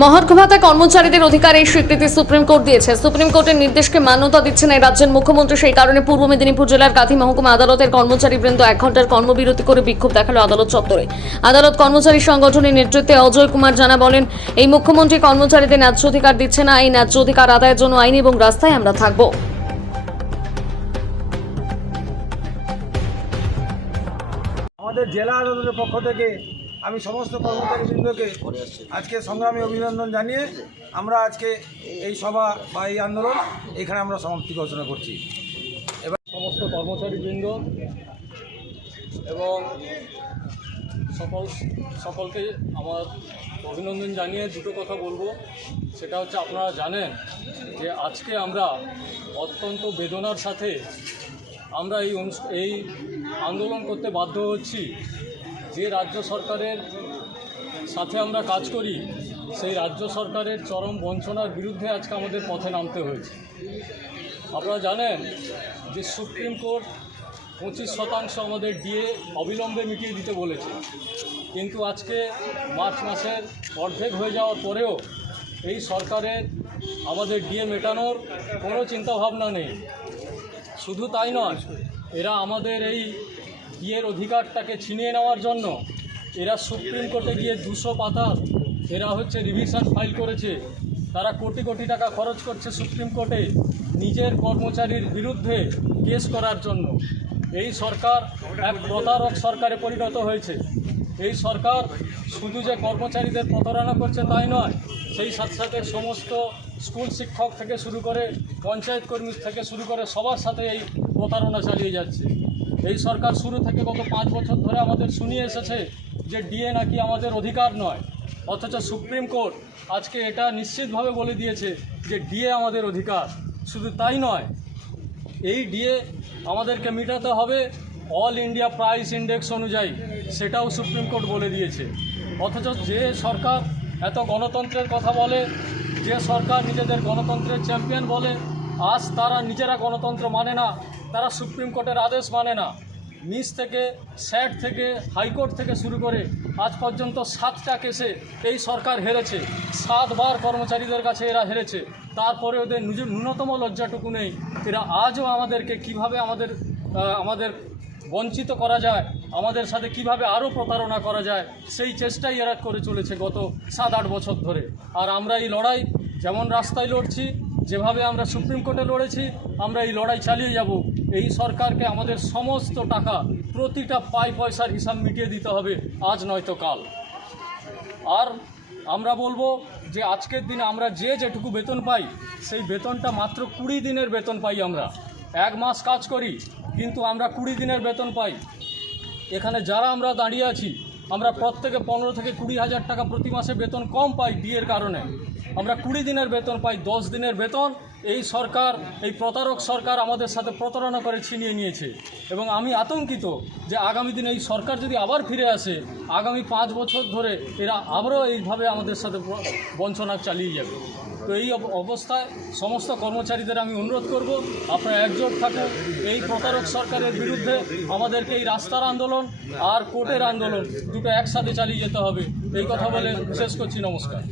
মহার্ঘ ভাতা কর্মচারীদের অধিকারের স্বীকৃতি সুপ্রিম কোর্ট দিয়েছে। সুপ্রিম কোর্টের নির্দেশকে মান্যতা দিচ্ছেন এই রাজ্যের মুখ্যমন্ত্রী। সেই কারণে পূর্ব মেদিনীপুর জেলার কাঁথি মহকুমা আদালতের কর্মচারীবৃন্দ 1 ঘন্টার কর্মবিরতি করে বিক্ষোভ দেখালো আদালত চত্বরে। আদালত কর্মচারী সংগঠনের নেতৃত্বে অজয় কুমার জানা বলেন, এই মুখ্যমন্ত্রী কর্মচারীদের ন্যায্য অধিকার দিচ্ছে না। এই ন্যায্য অধিকার আদায়ের জন্য আইন এবং রাস্তায় আমরা থাকব। আমাদের জেলা আদালতের পক্ষ থেকে আমি সমস্ত কর্মচারীবৃন্দকে আজকে সংগ্রামী অভিনন্দন জানিয়ে আমরা আজকে এই সভা বা এই আন্দোলন এখানে আমরা সমাপ্তি ঘোষণা করছি। এবার সমস্ত কর্মচারীবৃন্দ এবং সকলকে আমার অভিনন্দন জানিয়ে দুটো কথা বলবো। সেটা হচ্ছে, আপনারা জানেন যে আজকে আমরা অত্যন্ত বেদনার সাথে আমরা এই আন্দোলন করতে বাধ্য হচ্ছি। যে রাজ্য সরকারের সাথে আমরা কাজ করি, সেই রাজ্য সরকারের চরম বঞ্চনার বিরুদ্ধে আজকে আমাদের পথে নামতে হয়েছে। আপনারা জানেন যে সুপ্রিম কোর্ট 25% আমাদের ডিএ অবিলম্বে মিটিয়ে দিতে বলেছে, কিন্তু আজকে মার্চ মাসের অর্ধেক হয়ে যাওয়ার পরেও এই সরকারের আমাদের ডিএ মেটানোর কোনো চিন্তাভাবনা নেই। শুধু তাই নয়, এরা আমাদের এই ডিএর অধিকারটাকে ছিনিয়ে নেওয়ার জন্য এরা সুপ্রিম কোর্টে গিয়ে 200 পাতার এরা রিভিশন ফাইল করেছে। তারা কোটি কোটি টাকা খরচ করছে সুপ্রিম কোর্টে নিজের কর্মচারীর বিরুদ্ধে কেস করার জন্য। এই সরকার এক প্রতারক সরকারে পরিণত হয়েছে। এই সরকার শুধু যে কর্মচারীদের প্রতারণা করছে তাই নয়, সেই সাথে সাথে সমস্ত স্কুল শিক্ষক থেকে শুরু করে পঞ্চায়েত কর্মী থেকে শুরু করে সবার সাথে এই প্রতারণা চালিয়ে যাচ্ছে। এই সরকার শুরু থেকে গত 5 বছর ধরে আমাদের শুনিয়ে এসেছে যে ডিএ নাকি আমাদের অধিকার নয়, অথচ সুপ্রিম কোর্ট আজকে এটা নিশ্চিতভাবে বলে দিয়েছে যে ডিএ আমাদের অধিকার। শুধু তাই নয়, এই ডিএ আমাদেরকে মেটাতে হবে অল ইন্ডিয়া প্রাইস ইন্ডেক্স অনুযায়ী, সেটাও সুপ্রিম কোর্ট বলে দিয়েছে। অথচ যে সরকার এত গণতন্ত্রের কথা বলে, যে সরকার নিজেদের গণতন্ত্রের চ্যাম্পিয়ন বলে, আজ তারা নিজেরা গণতন্ত্র মানে না, তারা সুপ্রিম কোর্টের আদেশ মানে না। নিচ থেকে স্যাট থেকে হাইকোর্ট থেকে শুরু করে আজ পর্যন্ত 7টা কেসে এই সরকার হেরেছে। 7 বার কর্মচারীদের কাছে এরা হেরেছে। তারপরে ওদের ন্যূনতম লজ্জাটুকু নেই। এরা আজও আমাদেরকে কিভাবে আমাদের বঞ্চিত করা যায়, আমাদের সাথে কিভাবে আরও প্রতারণা করা যায়, সেই চেষ্টাই এরা করে চলেছে গত 7-8 বছর ধরে। আর আমরা এই লড়াই যেমন রাস্তায় লড়ছি, যেভাবে আমরা সুপ্রিম কোর্টে লড়েছি, আমরা এই লড়াই চালিয়ে যাব। এই সরকারকে আমাদের সমস্ত টাকা, প্রতিটা পয়সার হিসাব মিটিয়ে দিতে হবে, আজ নয়তো কাল। আর আমরা বলবো যে আজকের দিনে আমরা যেটুকু বেতন পাই, সেই বেতনটা মাত্র 20 দিনের বেতন পাই। আমরা 1 মাস কাজ করি, কিন্তু আমরা 20 দিনের বেতন পাই। এখানে যারা আমরা দাঁড়িয়ে আছি, আমরা প্রত্যেকে 15 থেকে 20 হাজার টাকা প্রতি মাসে বেতন কম পাই ডিএর কারণে। আমরা 20 দিনের বেতন পাই, 10 দিনের বেতন এই সরকার, এই প্রতারক সরকার আমাদের সাথে প্রতারণা করে ছিনিয়ে নিয়েছে। এবং আমি আতঙ্কিত যে আগামী দিনে এই সরকার যদি আবার ফিরে আসে, আগামী 5 বছর ধরে এরা আবারও এইভাবে আমাদের সাথে বঞ্চনা চালিয়ে যাবে। তো এই অবস্থায় সমস্ত কর্মচারীদের আমি অনুরোধ করব, আপনারা একজোট থাকুন। এই প্রতারক সরকারের বিরুদ্ধে আমাদেরকে এই রাস্তার আন্দোলন আর কোর্টের আন্দোলন দুটো একসাথে চালিয়ে যেতে হবে। এই কথা বলে শেষ করছি। নমস্কার।